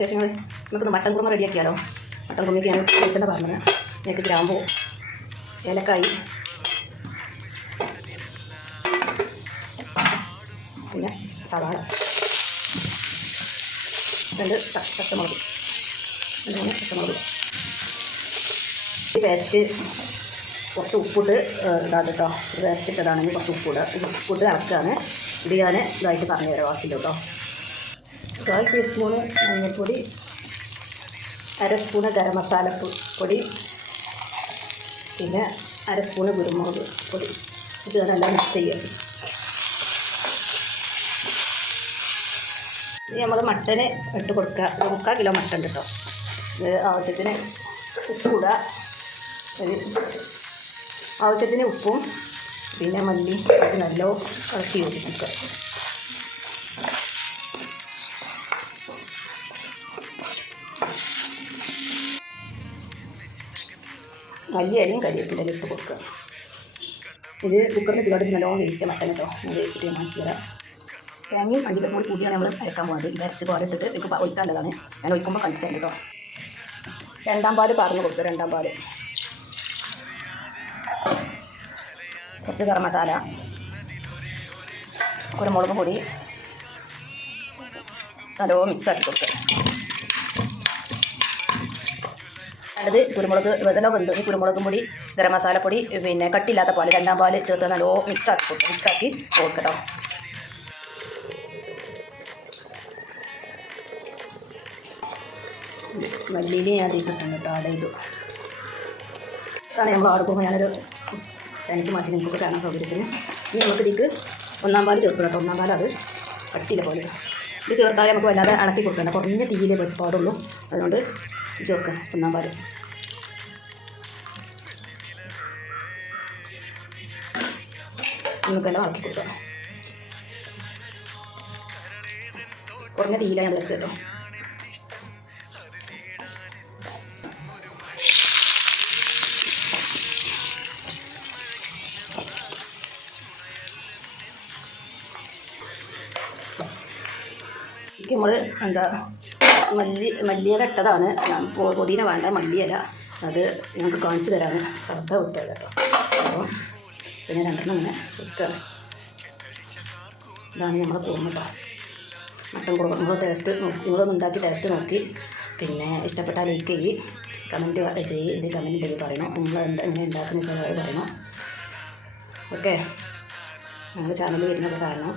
ശേഷം നമുക്കൊന്ന് mutton kurma റെഡിയാക്കിയാലോ. Mutton കുറുമയ്ക്ക് ഞാൻ വെളിച്ചെണ്ണ പറഞ്ഞത് എനിക്ക് ഗ്രാമ്പൂ, ഏലക്കായി, പിന്നെ സവാള, 2 പച്ചമുളക്, 3 പച്ചമുളക്, ഈ പേസ്റ്റ് കുറച്ച് ഉപ്പിട്ട് ഇതാ കേട്ടോ. പേസ്റ്റ് ഇട്ടതാണെങ്കിൽ കുറച്ച് ഉപ്പിട്ട് ഇളക്കുകയാണ്. ഇത് ഞാൻ ഇതായിട്ട് പറഞ്ഞു തരാം ബാക്കിയിൽ കേട്ടോ. 1/4 ടീസ്പൂണ് മഞ്ഞൾപ്പൊടി, 1/2 സ്പൂണ് ഗരം മസാല പൊടി, പിന്നെ 1/2 സ്പൂണ് കുരുമുളക് പൊടി. ഇത് നല്ല മിക്സ് ചെയ്യുക. ഇത് നമ്മൾ മട്ടന് ഇട്ട് കൊടുക്കുക. 3/4 കിലോ മട്ടൻ കേട്ടോ. ഇത് ആവശ്യത്തിന് ഉപ്പിടുക. ആവശ്യത്തിന് ഉപ്പും പിന്നെ മല്ലി അത് നല്ല ഇളക്കി യോജിപ്പിക്കുക. മല്ലിയരിയും കരിവേപ്പിലയും ഇട്ട് കൊടുക്കുക. ഇത് കുക്കറിന് ഇട്ടുകൊണ്ട് നല്ലോണം വേവിച്ച മട്ടൻ കേട്ടോ. ഞാൻ വേവിച്ചിട്ട് ഞാൻ കാണിച്ചു തരാം. തേങ്ങയും അണ്ടിയും കൂടി കൂടിയാണ് നമ്മൾ അരക്കാൻ പോകുന്നത്. ഇത് അരച്ച് പാലിട്ടിട്ട് എനിക്ക് ഒഴിക്കാനുള്ളതാണ്. ഞാൻ ഒഴിക്കുമ്പോൾ കാണിച്ചു തരാം കേട്ടോ. 2ാം പാല് പറഞ്ഞു കൊടുക്കുക. 2ാം പാല്, കുറച്ച് ഗരം മസാല, കുരുമുളക് പൊടി നല്ലോണം മിക്സാക്കി കൊടുക്കുക. അത് കുരുമുളക് വെതലോ വെന്ത് കുരുമുളകും പൊടി, ഗരം മസാലപ്പൊടി, പിന്നെ കട്ടില്ലാത്ത പാല് 2ാം പാല് ചേർത്ത് നല്ലോണം മിക്സാക്കി കൊടുക്കട്ടോ. മല്ലിയില് ഞാൻ തീർത്തിട്ടുണ്ട് കേട്ടോ. ആഡ് ചെയ്തു. അതാണ് നമ്മൾ ആടുമ്പോൾ ഞാനൊരു എനിക്ക് മാറ്റി നിങ്ങൾക്ക് കാണാൻ സൗകര്യത്തിന്. ഇനി നമുക്ക് ഇതിക്ക് 1ാം പാല് ചേർക്കണം കേട്ടോ. 1ാം പാൽ അത് കട്ടിയില്ല പോലെ. ഇത് ചേർത്താൽ നമുക്ക് വല്ലാതെ അളക്കി കൊടുക്കണ്ട. കുറഞ്ഞ തീയിലേ പാടുള്ളൂ. അതുകൊണ്ട് ചേർക്കാം 1ാം പാല്. നമുക്കെല്ലാം ഇളക്കി കൊടുക്കാം. കുറഞ്ഞ തീയിലാണ് വെച്ചത് കേട്ടോ. നമ്മൾ എന്താ മല്ലിയില ഇട്ടതാണ്. പൊടിയില വേണ്ട, മല്ലിയില. അത് ഞങ്ങൾക്ക് കാണിച്ചു തരാണ്. ശ്രദ്ധ വിട്ടത് കേട്ടോ. അപ്പോൾ പിന്നെ 2 ഇങ്ങനെ വെക്കുകയാണ്. ഇതാണ് നമ്മളെ കുറുമ കേട്ടോ. മട്ടൻ കുറുമ. നിങ്ങളൊന്ന് ഉണ്ടാക്കി ടേസ്റ്റ് നോക്കി പിന്നെ ഇഷ്ടപ്പെട്ടാൽ ലൈക്ക് ചെയ്യ്, കമൻറ്റ് ചെയ്യ്. എന്ത് കമൻറ്റ് ഉണ്ടെങ്കിൽ പറയണം. നിങ്ങൾ എങ്ങനെ ഉണ്ടാക്കുന്ന വെച്ചാൽ പറയണം. ഓക്കെ, ഞങ്ങൾ ചാനൽ വരുന്നത് കാരണം.